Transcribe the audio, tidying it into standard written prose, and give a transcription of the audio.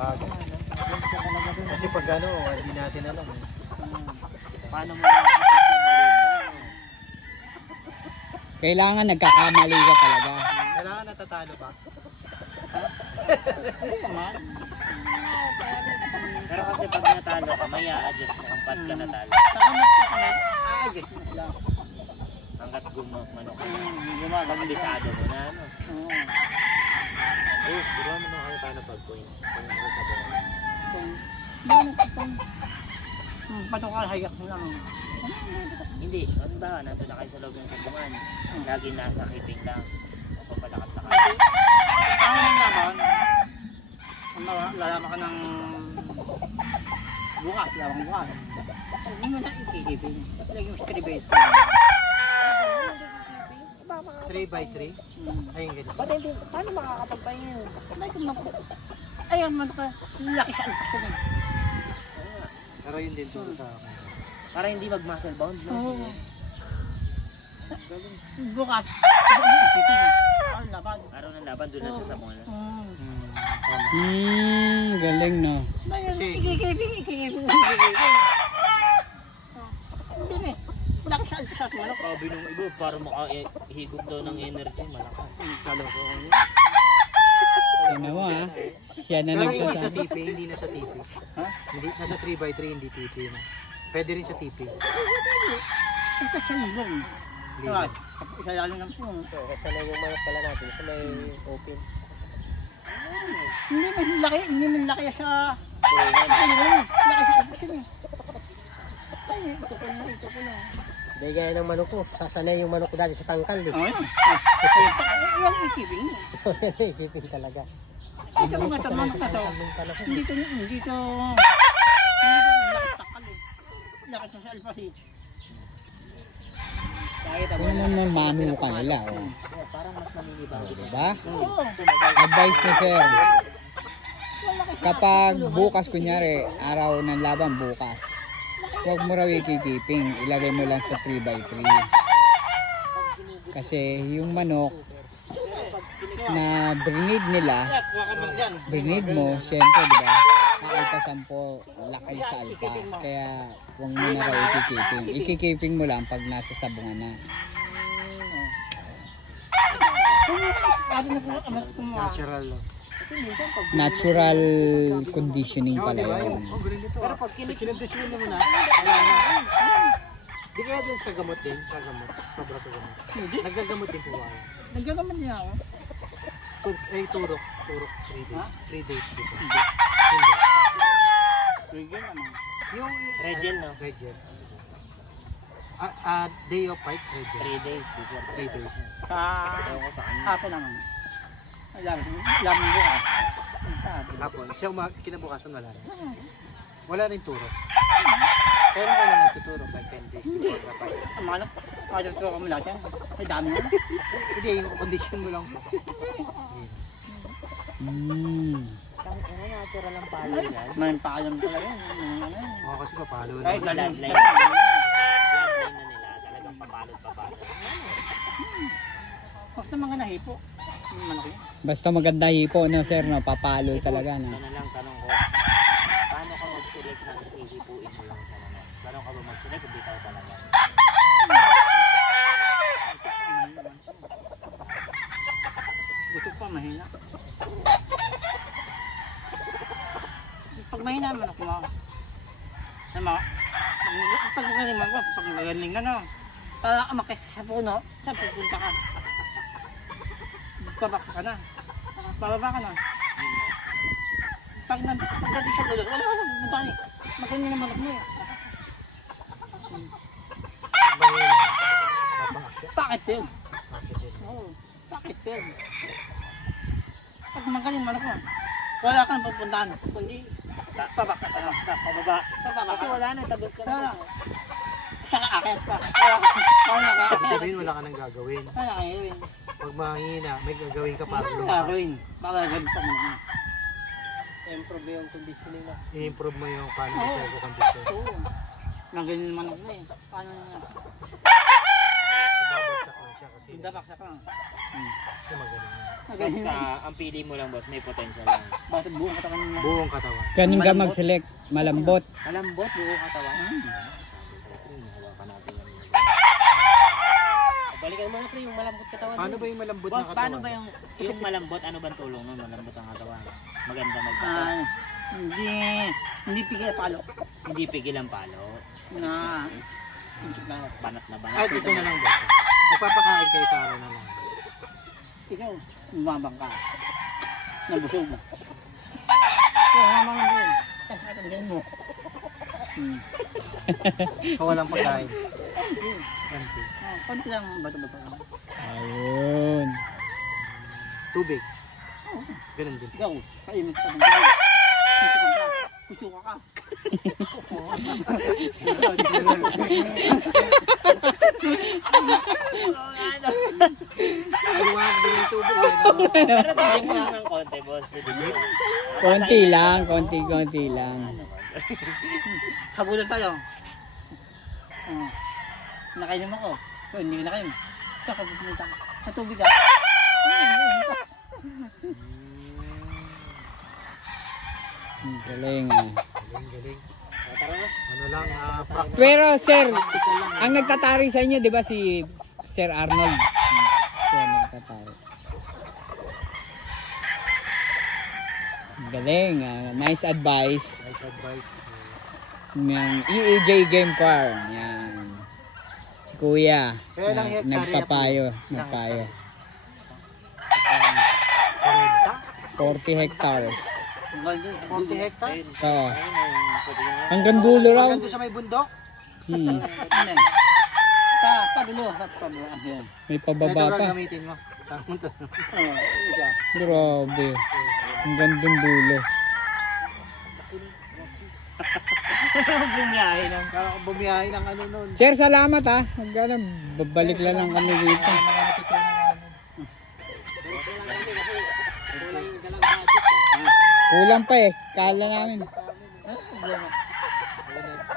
Bagay. Kasi pag ano, hindi natin alam eh. Paano mo nakakasumali mo? Kailangan nagkakamali ka talaga. Kailangan natatalo ba? Hindi naman. Pero kasi pag natalo ka, may a-adjust mo kung ba't ka natalo. Sakamat ka kami, aayos mo sila. Hanggat gumano ka. Gumaganda. Pagdisado mo na ano. Oo. Oh, diba mo na kayo tayo na pag-point. Kung ano sa buwan. Meron ka pang patukal hayak mo lang. Hindi, ano ba? Nandun na kayo sa loob ng sabungan. Lagi nasa keeping lang. O papalakat-lakat. Ang laban, lalaban ka ng bukas, labang bukas. Hindi mo na ikikipin. Lagi mo skribet. 3x3? Ayun ganito. Ba't hindi? Paano makakapagpahinga? Lagi mo na ayun man ka, laki sa alpas na. Pero yun din turo sa akin. Para hindi mag-muscle bound. No? Oo. Bukas, ikikipin. Ang laban. Araw ng laban doon na sa sabungan. Tama. Galing no. Kasi- Ikikipin. Hindi na eh. Laki sa alpas at manok. Sabi nung iba, para makahigop daw ng energy, malakas. Kaloko. Tingnan mo ha. Siya na Pero hindi sa nagsasabi. TP, hindi na sa TP. Ha? Hindi, nasa 3x3, hindi TP na. Pwede rin sa TP. Ito sa libong. Libo. Isa lalo ng po. Kasama yung mga pala natin sa may open. Hindi man laki sa... Laki sa alpas niya. Ay, ito ko na. Hindi gaya ng manok ko. Sasanay yung manok ko dati sa tangkal. Oh, yan. Yung ikibing niya. Ikipin talaga. Ito mga tamang na to. Hindi to lakas takal eh. Lakas sa alpas eh. Kung mamano ka nila. Oh. Parang mas maminibaw. Diba? Oo. Advice ni sir. Kapag bukas kunyari, araw ng laban bukas. Huwag mo raw ikikiping. Ilagay mo lang sa 3x3. Kasi yung manok na breed nila, breed mo, syempre diba, alpasan po, laki sa alpas. Kaya huwag mo na raw ikikiping. Ikikiping mo lang pag nasa sabungan na. Natural. No? Natural conditioning pala diba? yun. Oh, ganun dito. Pero pag kinondisyon mo na, wala na. Di kaya dun sa gamot din, sa gamot. Sobra sa gamot. Hindi. Nagagamot din po ako. Nagkakaman niya ako. Turok. 3 days. 3 days dito. Hindi. Hindi. Bigyan naman. Yung Regel, no? Regel. Day of fight, Regel. 3 days. 3 days. Sa Ewan ko sa kanya. hapon naman. Laban bukas. Hapon. Siya kinabukasan wala rin. Wala rin turok. Kailan ka lang nagtuturo? Like 10 days before the fight. Ang mga anak, kaya ko kami lahat yan. May dami na. Hindi, yung condition mo lang po. Ano natural ang palo yan? May paalam talaga yan. Oo, kasi papalo na. Ay, galing Bloodline. siya. Bloodline na nila. Talagang papalot. Basta mga nahipo. Yung malaki. Basta maganda hipo no sir, no? Papalo talaga Ito no? na lang tanong ko. Paano ka mag-select ng hihipuin mo lang sa manok? Paano ka ba mag-select kung bitaw talaga? Gusto pa mahina. Pag mahina naman ako mo. Sama. Pag magaling mo, pag magaling ka na. Para ka makita sa puno, saan pupunta ka? Babaksa ka na. Bababa ka na. Pag nagdating sa dulo, wala ka na pupunta ka eh. Magaling naman ako mo eh. Bakit yun? Oo. Bakit yun? Pag magaling man ako, wala kang pupuntahan. Kundi, pabaksa ka na. Sa pababa. Pababa Kasi ka. wala na, tabos ka Wala. na. Saka akit pa. Wala ka. Ibig sabihin, wala ka nang gagawin. Wala ka yun. Pag mahina, may gagawin ka para Wala lumakas. gawin. Baka ganito mo na. Improve yung conditioning mo. I-improve mo yung paano Oo. sa condition. Oo. Magaling naman ako na eh. Paano na? Babagsak na siya kasi. Hindi baksa ka. Siya magaling. Basta, ang pili mo lang boss, may potential lang. Basta buong katawan mo lang. Buong katawan. Kanin ka mag-select, malambot. Malambot, buo katawan. Hawakan natin yan. Balikan mo na pre, yung malambot katawan. Paano ba yung malambot Boss, na katawan? paano ba yung malambot? Ano bang tulong nun? Malambot ang katawan. Maganda magkato. Ah, hindi pigil palo. Hindi pigil ang palo. Na. Banat na banat. Ay, dito na lang boss. Magpapakain kayo sa araw na lang. Ikaw, lumabang ka. Nabusog mo. Kaya naman mo yun. Kasi natin mo. So walang pagkain. Okay. Empty. Konti lang bato-bato. Ayun. Tubig. Ganun din. Ikaw, kainit ka ng tubig. Kusuka ka. Luwag din yung tubig. Pero tigyan mo lang ng konti, boss. Bibigyan. Konti lang, konti lang. Habulan tayo. Nakainom ako. Hindi ka nakainom. Saka pupunta ka. Sa tubig ka. Ang galing ah. Galing. Ano lang, practical Pero sir, lang. ang nagtatari sa inyo, di ba si Sir Arnold? Siya nagtatari. Ang galing ah. Nice advice. Nice advice. Ng EAJ Game Farm. Yan. Si Kuya. Kaya lang hektarya Nagpapayo. po. Nagpayo. 40 40? hectares. 40 hectares? Oo. Hanggang dulo raw. Hanggang doon sa may bundok? Hmm. Ano? Padulo. Padulo. Yan. May Ito pababa lang pa. gamitin mo. Tama to. Ikaw. Grabe. Hanggang dun dulo. Bumiyahe ng Kala ko bumiyahe ng ano nun. Sir, salamat ha. Hanggang babalik lang lang kami dito. Mga natutunan na ano. Kulang pa eh. Kala namin. Problema.